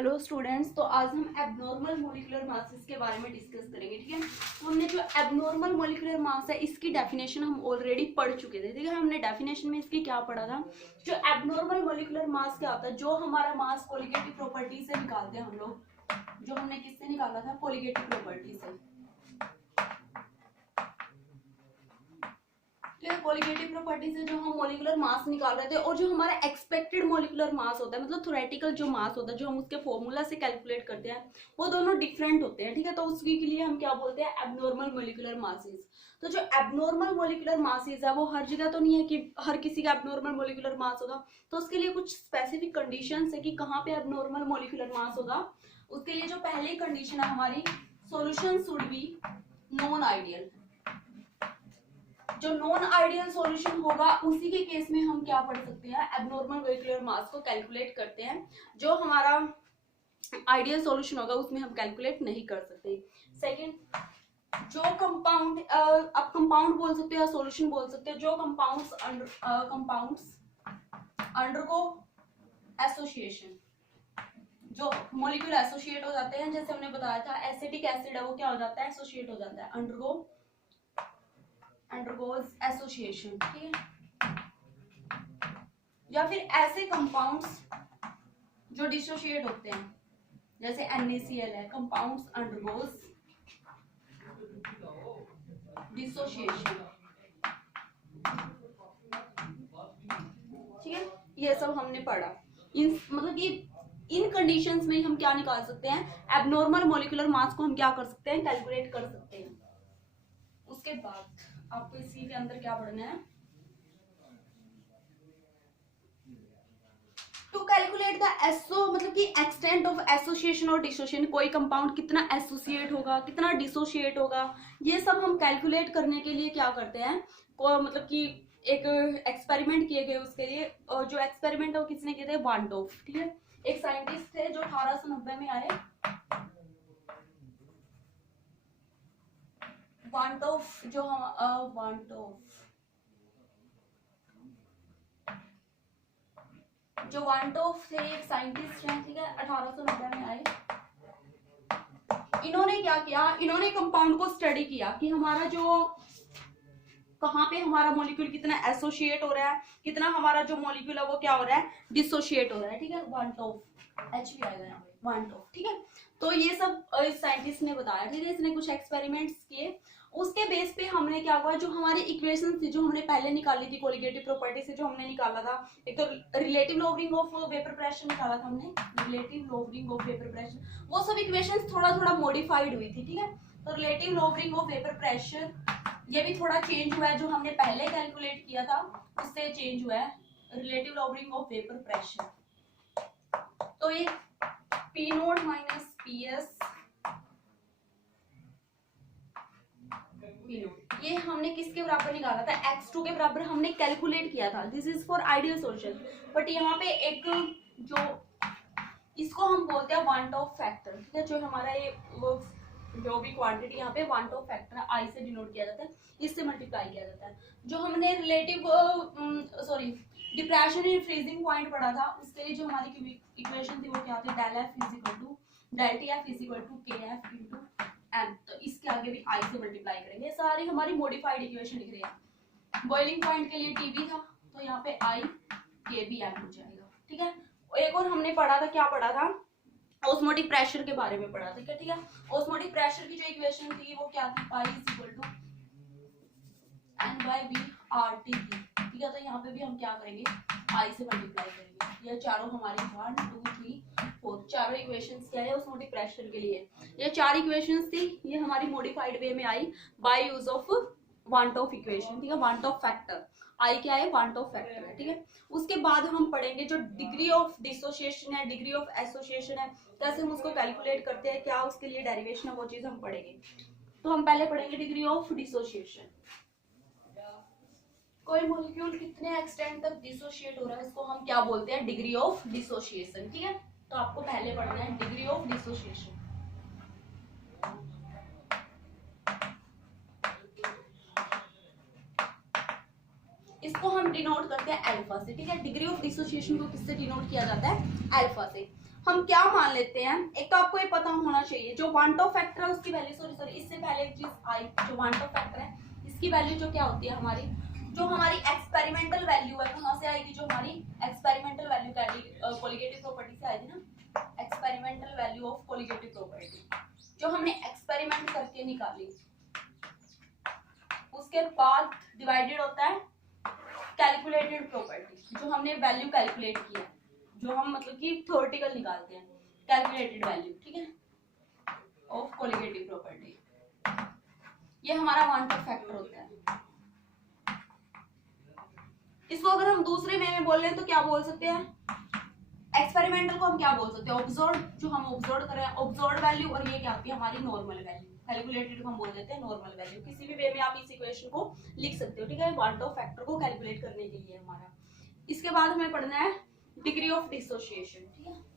Hello students, तो आज हम एबनॉर्मल मॉलिक्यूलर मासेस के बारे में डिस्कस करेंगे। ठीक है, तो हमने जो एबनॉर्मल मॉलिक्यूलर मास है इसकी डेफिनेशन हम ऑलरेडी पढ़ चुके थे। ठीक है, हमने डेफिनेशन में इसकी क्या पढ़ा था, जो एबनॉर्मल मॉलिक्यूलर मास क्या होता है, जो हमारा मास कोलिगेटिव प्रॉपर्टी से निकालते हैं हम लोग, जो हमने किससे निकाला था, कोलिगेटिव प्रॉपर्टी से। कोलिगेटिव प्रॉपर्टी से जो हम मॉलिक्यूलर मास निकाल रहे थे, और जो हमारा एक्सपेक्टेड मॉलिक्यूलर मास होता है, मतलब थ्योरेटिकल जो मास होता है जो हम उसके फॉर्मूला से कैलकुलेट करते हैं, वो दोनों डिफरेंट होते हैं। ठीक है, तो उसके लिए हम क्या बोलते हैं, एबनॉर्मल मॉलिक्यूलर मासेस। तो जो एबनॉर्मल मॉलिक्यूलर मासेस है वो हर जगह तो नहीं है कि हर किसी का एबनॉर्मल मॉलिक्यूलर मास होगा, तो उसके लिए कुछ स्पेसिफिक कंडीशंस है कि कहाँ पे एबनॉर्मल मॉलिक्यूलर मास होगा। उसके लिए जो पहली कंडीशन है हमारी, solution should be non ideal. जो नॉन आइडियल सॉल्यूशन होगा उसी के केस में हम क्या पढ़ सकते हैं, एबनॉर्मल मॉलिक्यूलर मास को कैलकुलेट करते हैं। जो हमारा आइडियल सॉल्यूशन होगा उसमें हम कैलकुलेट नहीं कर सकते। सेकंड, जो कंपाउंड, आप कंपाउंड बोल सकते हो या सॉल्यूशन बोल सकते हो, जो कंपाउंड्स अंडरगो एसोसिएशन, जो मॉलिक्यूल एसोसिएट हो जाते हैं, जैसे हमने बताया था एसिटिक एसिड है वो क्या हो जाता है, एसोसिएट हो जाता है, अंडरगोज एसोसिएशन। ठीक है, या फिर ऐसे कंपाउंड्स जो डिसोशिएट होते हैं, जैसे NaCl है, कंपाउंड्स अंडरगोज डिसोशिएशन। ठीक है, ये सब हमने पढ़ा। मतलब कि इन कंडीशंस में हम क्या निकाल सकते हैं, एबनॉर्मल मॉलिक्यूलर मास को हम क्या कर सकते हैं, कैलकुलेट कर सकते हैं। उसके बाद आपको इसी के अंदर क्या पढ़ना है, टू कैलकुलेट द एसो, मतलब कि एक्सटेंट ऑफ एसोसिएशन और डिसोसिएशन, कोई कंपाउंड कितना एसोसिएट होगा कितना डिसोशिएट होगा, ये सब हम कैलकुलेट करने के लिए क्या करते हैं, मतलब कि एक एक्सपेरिमेंट किए गए उसके लिए, और जो एक्सपेरिमेंट है वो किसने किए थे, वांटोफ। ठीक है, एक साइंटिस्ट थे जो 1890 में आए, वांटोफ। जो वांटोफ थे, एक साइंटिस्ट हैं। ठीक है, 1890 में आए। इन्होंने क्या किया, इन्होंने कंपाउंड को स्टडी किया कि हमारा जो कहाँ पे हमारा मॉलिक्यूल कितना एसोसिएट हो रहा है, कितना हमारा जो मॉलिक्यूल है वो क्या हो रहा है, डिसोशिएट हो रहा है। ठीक है, वांटोफ, एच भी आएगा यहाँ पे, वांटोफ। ठीक है, तो ये सब इस साइंटिस्ट ने बताया। ठीक है, इसने कुछ एक्सपेरिमेंट्स किए, उसके बेस पे हमने क्या हुआ, जो हमारी इक्वेशन थी जो हमने पहले निकाली थी कोलिगेटिव प्रॉपर्टी से, जो हमने निकाला था, एक तो relative lowering of vapour pressure निकाला था हमने, relative lowering of vapour pressure, वो सब इक्वेशंस थोड़ा थोड़ा मॉडिफाइड हुई थी। ठीक है, तो relative lowering of vapour pressure ये भी थोड़ा चेंज हुआ है, जो हमने पहले कैलकुलेट किया था उससे चेंज हुआ है, relative lowering of vapour pressure. तो ये P नोट माइनस PS ये हमने किसके बराबर निकाला था, x2 के बराबर हमने कैलकुलेट किया था। This is for ideal solution, but यहाँ पे एक जो इसको हम बोलते हैं वांटोफ फैक्टर। ठीक है, जो हमारा ये जो भी क्वांटिटी यहाँ पे वांटोफ फैक्टर I से डिनोट किया जाता है, इससे मल्टीप्लाई किया जाता है। जो हमने relative depression in freezing point पढ़ा था, उसके लिए जो हमारी इक्वेशन थी वो क्या थी, del F is equal to delta F is equal to KF into M। तो इसके आगे भी I से मल्टीप्लाई करेंगे, सारी हमारी मॉडिफाइड इक्वेशन लिख रहे हैं। बॉइलिंग पॉइंट के लिए TB था, तो यहाँ पे I K भी M हो जाएगा। ठीक है, एक और हमने पढ़ा था, क्या पढ़ा था, ऑस्मोटिक प्रेशर के बारे में पढ़ा था। ठीक है, ऑस्मोटिक प्रेशर की जो इक्वेशन थी वो क्या थी, pi is equal to N/V RT थी। ठीक है, तो यहाँ पे भी हम क्या करेंगे, I से मल्टीप्लाई करेंगे। ये चारों हमारी 1 2 3 4 चारों इक्वेशंस क्या है ऑस्मोटिक प्रेशर के लिए, ये 4 इक्वेशंस थी, ये हमारी मॉडिफाइड वे में आई बाय यूज ऑफ वांटोफ इक्वेशन। ठीक है, वांटोफ फैक्टर I क्या है, वांटोफ फैक्टर है। ठीक है, उसके बाद हम पढ़ेंगे जो डिग्री ऑफ डिसोसिएशन है, डिग्री ऑफ एसोसिएशन है, कैसे हम उसको कैलकुलेट करते हैं, क्या उसके लिए डेरिवेशन है, वो चीज हम पढ़ेंगे। तो हम पहले पढ़ेंगे डिग्री ऑफ डिसोसिएशन। कोई मॉलिक्यूल कितने एक्सटेंट तक डिसोशिएट हो रहा है, इसको हम क्या बोलते हैं, डिग्री ऑफ डिसोसिएशन। ठीक है, तो आपको पहले पढ़ना है डिग्री ऑफ डिसोसिएशन। इसको हम डिनोट करते हैं अल्फा से। ठीक है, डिग्री ऑफ डिसोसिएशन को किससे डिनोट किया जाता है, अल्फा से। हम क्या मान लेते हैं, एक तो आपको ये पता होना चाहिए जो वांट ऑफ फैक्टर है उसकी वैल्यू, सॉरी इससे पहले एक चीज आई, जो वांट ऑफ फैक्टर है इसकी वैल्यू जो क्या होती है हमारी, जो हमारी एक्सपेरिमेंटल वैल्यू है कहाँ से आएगी, जो हमारी एक्सपेरिमेंटल वैल्यू कोलिगेटिव प्रॉपर्टी से आएगी ना, experimental value of colligative property जो हमने एक्सपेरिमेंट करके निकाली, उसके बाद डिवाइडेड होता है कैलकुलेटेड प्रॉपर्टी, जो हमने वैल्यू कैलकुलेट किया, जो हम मतलब कि थ्योरेटिकल निकालते हैं कैलकुलेटेड वैल्यू, ठीक है, ऑफ कोलिगेटिव प्रॉपर्टी, ये हमारा वांट ऑफ फैक्टर होता है। इसको अगर हम दूसरे वे में बोल रहे हैं तो क्या बोल सकते हैं, एक्सपेरिमेंटल को हम क्या बोल सकते हैं, ऑब्जर्व, जो हम ऑब्जर्व कर रहे हैं ऑब्जर्व वैल्यू, और ये क्या होती है हमारी नॉर्मल वैल्यू, कैलकुलेटेड को हम बोल देते हैं नॉर्मल वैल्यू। किसी भी वे में आप इस इक्वेशन को लिख सकते हो, ठीक है, वांट ऑफ फैक्टर को कैलकुलेट करने के लिए हमारा। इसके बाद हमें पढ़ना है डिग्री ऑफ डिसोसिएशन, ठीक है।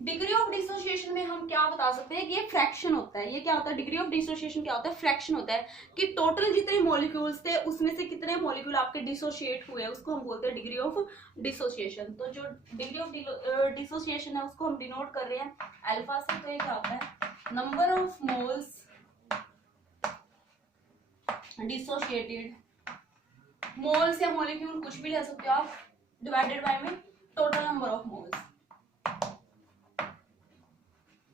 डिग्री ऑफ डिसोसिएशन में हम क्या बता सकते हैं कि ये फ्रैक्शन होता है, ये क्या होता है, डिग्री ऑफ डिसोसिएशन क्या होता है, फ्रैक्शन होता है कि टोटल जितने मॉलिक्यूल्स थे उसमें से कितने मॉलिक्यूल आपके डिसोशिएट हुए, उसको हम बोलते हैं डिग्री ऑफ डिसोसिएशन। तो जो डिग्री ऑफ डिसोसिएशन है उसको हम डिनोट कर रहे हैं अल्फा से, तो ये क्या होता है number of moles dissociated, moles या मॉलिक्यूल कुछ भी ले सकते हो आप, डिवाइडेड बाय में टोटल नंबर ऑफ मोल्स,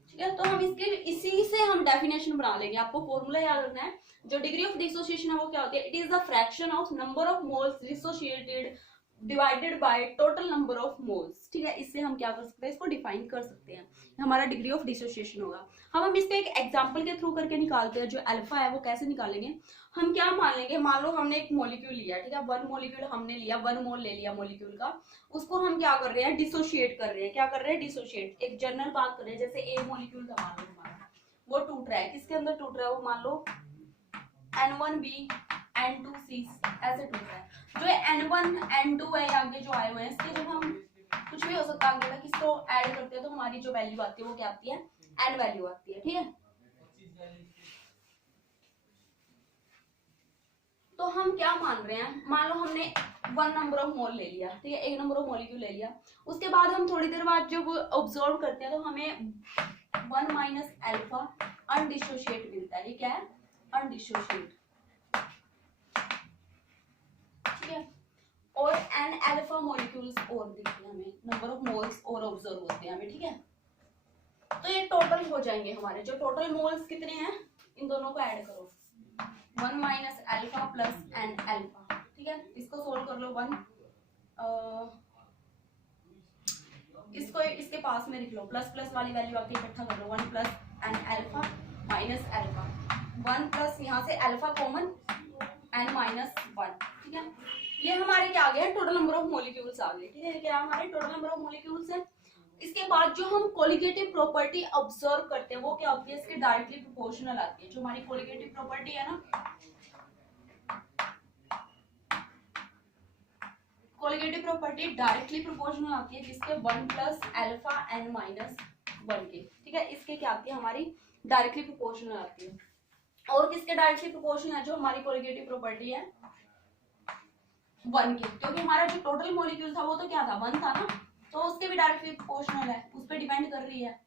ठीक है। तो हम इसके इसी से हम डेफिनेशन बना लेंगे, आपको फॉर्मूला याद रखना है। जो डिग्री ऑफ डिसोसिएशन है वो क्या होती है, it is the fraction of number of moles dissociated divided by total number of moles, ठीक है। इससे हम क्या कर सकते हैं, इसको डिफाइन कर सकते हैं, हमारा डिग्री ऑफ डिसोसिएशन होगा। हम इसको एक एग्जांपल के थ्रू करके निकालते हैं। जो अल्फा है वो कैसे निकालेंगे, हम क्या मान लेंगे, मान लो हमने एक मॉलिक्यूल लिया, ठीक है, वन मॉलिक्यूल हमने लिया, 1 मोल ले लिया मॉलिक्यूल का, उसको हम क्या कर रहे हैं, डिसोशिएट कर रहे हैं, क्या कर रहे हैं, डिसोशिएट। एक जनरल बात कर रहे हैं, जैसे ए मॉलिक्यूल का मान लो हमारा, वो टूट रहा है, किसके अंदर टूट रहा है, वो मान लो N1B N2C ऐसे टूट रहा है। जो N1 N2 है आगे जो आए हुए हैं, इसके जब हम कुछ भी हो सकता है आगे तक इसको ऐड करते हैं तो हमारी जो वैल्यू आती है वो क्या आती है, N वैल्यू आती है, ठीक है। तो हम क्या मान रहे हैं, मान लो हमने 1 नंबर ऑफ मोल ले लिया, ठीक है, 1 नंबर ऑफ मॉलिक्यूल ले लिया, उसके बाद हम थोड़ी देर बाद जब ऑब्जर्व करते हैं तो हमें 1 माइनस अल्फा अनडिसोशिएट मिलता है। ये क्या है, अनडिसोशिएट, ठीक है। और एन अल्फा मॉलिक्यूल्स और दिखते हैं हमें, नंबर ऑफ मोल्स और ऑब्जर्व होते हैं हमें, ठीक है। तो ये टोटल हो जाएंगे हमारे, जो टोटल मोल्स कितने हैं इन दोनों को ऐड करो, 1 minus alpha plus N alpha, ठीक है। इसको सोल्व कर लो, 1 इसको इसके पास में लिख लो, प्लस प्लस वाली वैल्यू आके इकट्ठा कर लो, 1 plus N alpha minus alpha, 1 plus यहाँ से अल्फा कॉमन एन माइनस 1, ठीक है। ये हमारे क्या आ गया, टोटल नंबर ऑफ मॉलिक्यूल्स आ गए, ठीक है। क्या हमारे टोटल नंबर ऑफ मॉलिक्यूल्स है। इसके बाद जो हम कोलिगेटिव प्रॉपर्टी ऑब्जर्व करते हैं वो क्या होती है, इसके डायरेक्टली प्रोपोर्शनल आती है। जो हमारी कोलिगेटिव प्रॉपर्टी है ना, कोलिगेटिव प्रॉपर्टी डायरेक्टली प्रोपोर्शनल आती है जिसके 1 प्लस अल्फा एन माइनस 1 के, ठीक है। इसके क्या आती है हमारी, डायरेक्टली प्रोपोर्शनल आती है। और किसके डायरेक्टली प्रोपोर्शनल है, जो हमारी कोलिगेटिव प्रॉपर्टी है 1 की, क्योंकि हमारा जो टोटल मॉलिक्यूल था वो तो क्या था, 1 था ना, तो उसके भी डायरेक्टली प्रोपोर्शनल है, उस पर डिपेंड कर रही है,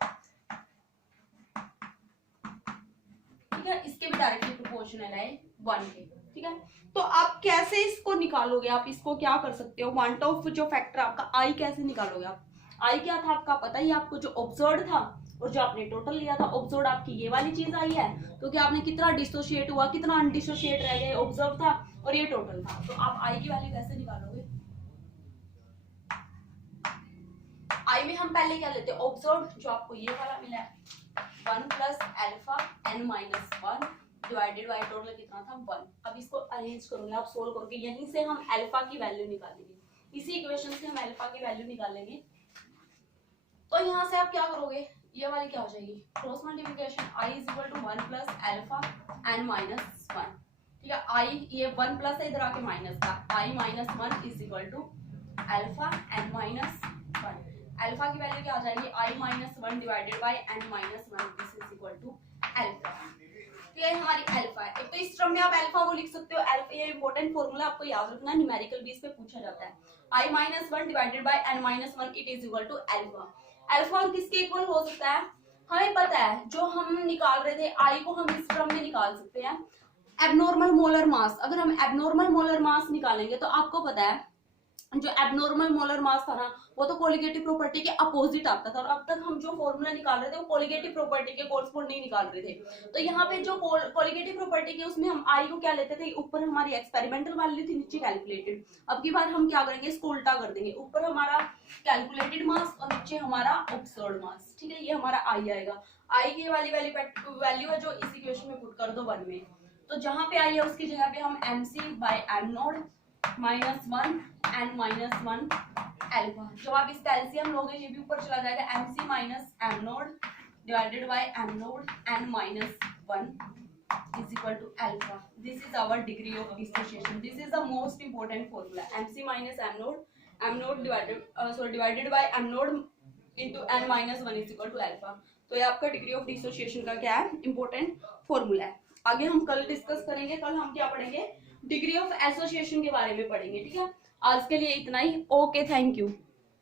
ठीक है। इसके भी डायरेक्टली प्रोपोर्शनल है 1 के, ठीक है। तो आप कैसे इसको निकालोगे, आप इसको क्या कर सकते हो, वांट ऑफ जो फैक्टर आपका आई कैसे निकालोगे आप, आई क्या था आपका पता ही, आपको जो ऑब्जर्व था और जो आपने टोटल लिया था, ऑब्जर्व आपकी ये वाली चीज आई है, क्योंकि आपने कितना डिसोशिएट हुआ, कितना अनडिसोशिएट रह गए, ऑब्जर्व था और ये टोटल था। तो आप आई की वैल्यू कैसे निकालोगे, आई में हम पहले क्या लेते हैं, ऑब्जर्व, जो आपको ये वाला मिला है 1 plus alpha N minus 1 divided by total कितना था 1। अब इसको अरेंज करूंगे, आप सोल्व करोगे, यहीं से हम अल्फा की वैल्यू निकालेंगे, इसी इक्वेशन से हम अल्फा की वैल्यू निकालेंगे। तो यहाँ से आप क्या करोगे, ये वाली क्या हो जाएगी, cross multiplication, i is equal to 1 plus alpha N minus 1, ठीक है। i ये 1 प्लस है, इधर आके माइनस था, i minus 1 is equal to alpha N minus 1। Alpha की वैल्यू क्या आ जाएगी, i minus 1 divided by N minus 1, this is equal to alpha, तो ये हमारी अल्फा है। एक तो इस टर्म में आप अल्फा को लिख सकते हो, अल्फा ये इंपॉर्टेंट फॉर्मूला आपको याद रखना, न्यूमेरिकल बेस पे पूछा जाता है। i-1 divided by n-1 it is equal to alpha. Alpha किसके इक्वल हो सकता है, हमें पता है जो हम निकाल रहे थे आई को हम इस टर्म में निकाल सकते हैं एबनॉर्मल मोलर मास। अगर हम एबनॉर्मल मोलर मास निकालेंगे तो आपको पता है जो एबनॉर्मल मोलर मास था ना वो तो कोलिगेटिव प्रॉपर्टी के अपोजिट आता था, और अब तक हम जो फॉर्मूला निकाल रहे थे वो कोलिगेटिव प्रॉपर्टी के कोरस्पोंडिंग निकाल रहे थे। तो यहाँ पे जो कोलिगेटिव प्रॉपर्टी के उसमें हम आई को क्या लेते थे, ऊपर हमारी एक्सपेरिमेंटल वैल्यू थी, नीचे कैलकुलेटेड। अब की बार हम क्या करेंगे, इसको उल्टा कर देंगे, ऊपर हमारा कैलकुलेटेड मास और नीचे हमारा ऑब्जर्व्ड मास। ठीक है, ये हमारा आई आएगा। आई की वाली वैल्यू है जो इस इक्वेशन में पुट कर दो 1 में, तो जहां पे आई है उसकी जगह पे हम mc by m node -1 n-1 alpha. जब आप इसका एलसीएम लोगे ये भी ऊपर चला जाएगा, mc minus m node divided by m node n-1 is equal to alpha. This is our degree of dissociation. This is the most important formula. mc minus m node divided by m node into n-1 is equal to alpha. तो ये आपका degree of dissociation का क्या है, important formula है। आगे हम कल डिस्कस करेंगे, कल हम क्या पढ़ेंगे, डिग्री ऑफ एसोसिएशन के बारे में पढ़ेंगे। ठीक है, आज के लिए इतना ही। Okay, thank you.